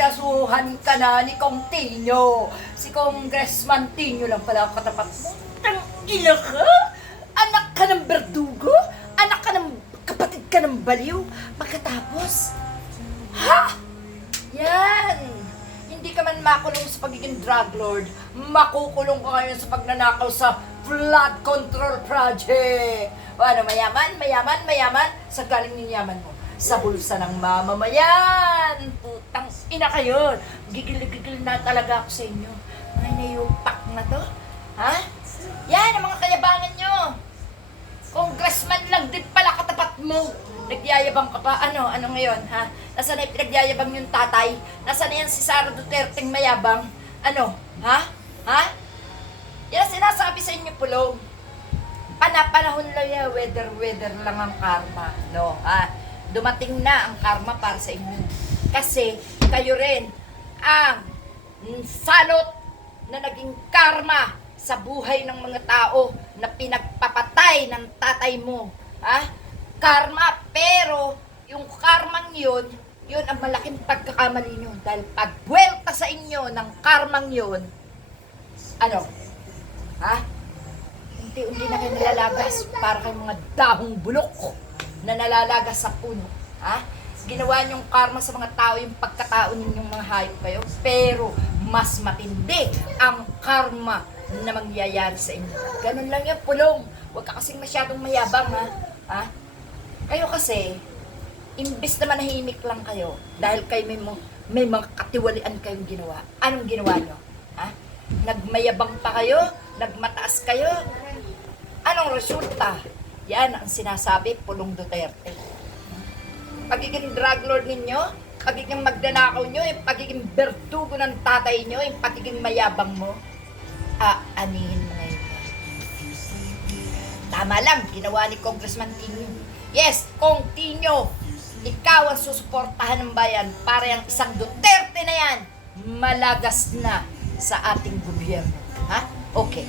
kinasuhan ka na ni Kong Tino. Si Congressman Tino lang pala katapat mo. Tangina ka? Anak ka ng berdugo? Anak ka ng kapatid ka ng baliw? Pagkatapos, ha? Yan! Hindi ka man makulong sa pagiging drug lord, makukulong ka ngayon sa pagnanakaw sa flood control project. O ano, mayaman, sa galing ng yaman mo. Sa bulsa ng mamamayan. Putang ina kayo. Gigil na talaga ako sa inyo. Mga nayupak na to. Ha? Yan ang mga kayabangan nyo. Congressman lang din pala katapat mo. Nagyayabang ka pa. Ano ngayon, ha? Nasaan na yung pinagyayabang yung tatay? Nasaan na yan si Sara Duterte mayabang? Ano? Ha? Ha? Yan ang sinasabi sa inyo, Pulong. Panapanahon lang yan, weather lang ang karma. No, ha? Dumating na ang karma para sa inyo. Kasi kayo rin ang salot na naging karma sa buhay ng mga tao na pinagpapatay ng tatay mo. Ha? Karma, pero yung karmang yun ang malaking pagkakamali nyo. Dahil pagbuelta sa inyo ng karmang yun, ano? Ha? Unti-unti na kayo nalalagas para kayong mga dahong bulok na nalalagas sa puno. Ha? Ginawa niyong karma sa mga tao yung pagkatao ninyong mga hayop kayo, pero mas matindi ang karma na mangyayari sa inyo. Ganun lang yan, Pulong. Huwag ka kasing masyadong mayabang, ha? Ha? Kayo kasi, imbes na manahimik lang kayo, dahil kayo may mga katiwalian kayong ginawa. Anong ginawa nyo? Ha? Nagmayabang pa kayo? Nagmataas kayo? Anong resulta? Yan ang sinasabi, Pulong Duterte. Pagiging drug lord ninyo, pagiging magdanakaw nyo, yung pagiging bertugo ng tatay nyo, yung pagiging mayabang mo, aanihin mo ngayon. Tama lang, ginawa ni Congressman Tino. Yes, Kong Tino, ikaw ang susuportahan ng bayan para yung isang Duterte na yan, malagas na sa ating gobyerno. Ha? Okay.